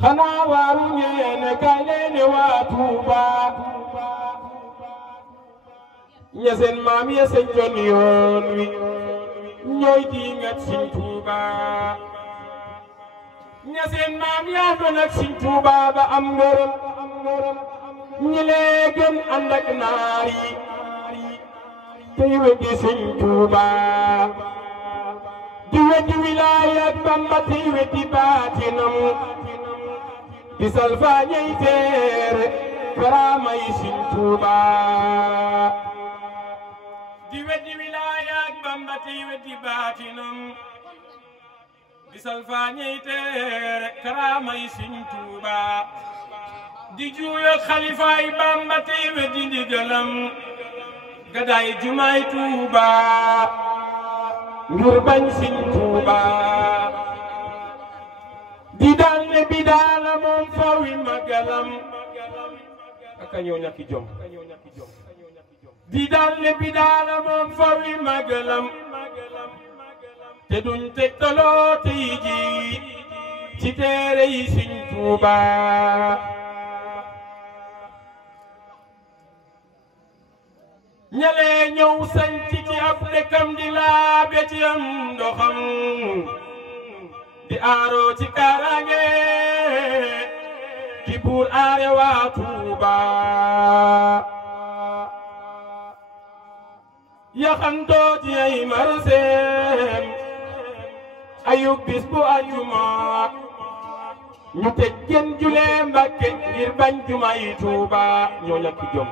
xanaa waaru ngeen kay leen waa Tuuba ña seen maam ya seen jon yoon wi ñooy di ngat Sëñ Tuuba ña seen maam yaa doon ak Sëñ Tuuba ba am ngërëm ñi lee gën ànd ak naar yi tey weddi Sëñ Tuuba di weddi wilaaya ak Bamba tey weddi baatinam di salfaañey teere karaamay Sëñ Tuuba di weddi wilaaya ak Bamba tey weddi baatinam di salfaañey teere karaamay Sëñ Tuuba di juuyo xalifaay Bamba tey weddi ndigalam gadaay jumaay Tuuba ngir bañ Sëñ Tuuba di dal ne bi daala moom fawi magalam aka ñoo ñàkki jom di dal ne bi daala moom fawi magalam te duñ tegtaloo tey ji ci téere yi Sëñ Tuuba ñalee ñëw sanci ci ab dëkkam di laabe ci am ndoxam di aaroo ci kaaraange ki buur aare waa Tuuba yaxantoo ci ay marseem ayub bis bu ajuma ñu tëj gen julee Mbàkke ngir bañ jumay Tuuba ñoo ñàkk jom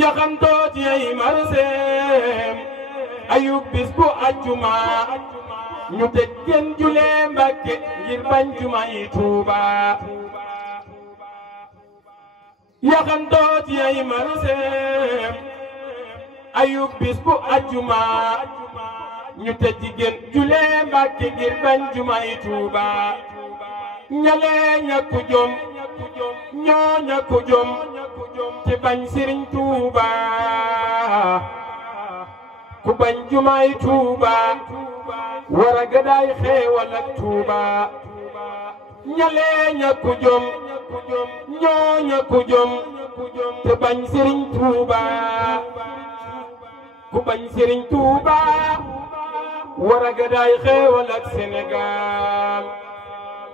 yaxantoo ci ay marseem ayub bis bu ajuma ñu tëj gen julee Mbàkke ngir bañ jumay Tuuba yaxantoo ci ay marseem ayub bis bu ajuma ñu tëj gen julee Mbàkke ngir bañ jumay Tuuba ñalee ñàkku jom ñoo ñàkku jom te bañ Sëriñ Tuuba ku bañ jumay Tuuba wara gadaay xeewal ak Tuuba ñalee ñàkku jom ñoo ñàkku jom te bañ Sëriñ Tuuba ku bañ Sëriñ Tuuba wara gadaay xeewal ak Sénégal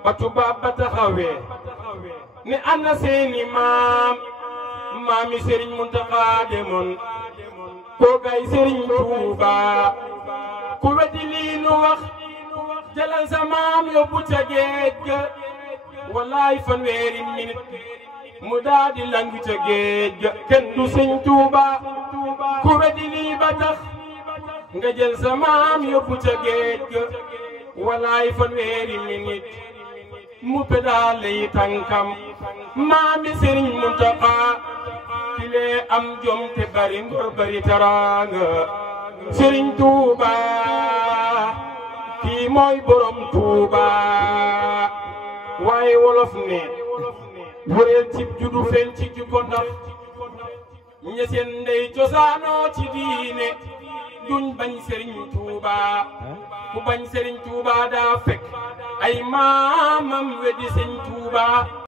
ba tubaab ba taxawee ne ana seeni maami Sëriñ Muntaxa demoon toogay Sëriñ Tuuba ku weddi lii nu wax jëlal sa maam yóbbu ca géej ga wallaay fanweeri minit mu daa di lang ca géej ga kenn du Sëñ Tuuba ku weddi lii ba tax nga jël sa maam yóbbu ca géej ga wallaay fanweeri minit mu pedaale yi tànkam maami Sëriñ Muntaxa kilee am jom te bari ngor bari taraanga Sëriñ Tuuba kii mooy borom Tuuba waaye wolof ne wureel cib juddu feeñ ci jikko ndax ña seen ndey cosaanoo ci diine duñ bañ Sëriñ Tuuba ku bañ Sëriñ Tuuba daa fekk ay maamam weddi Sëñ Tuuba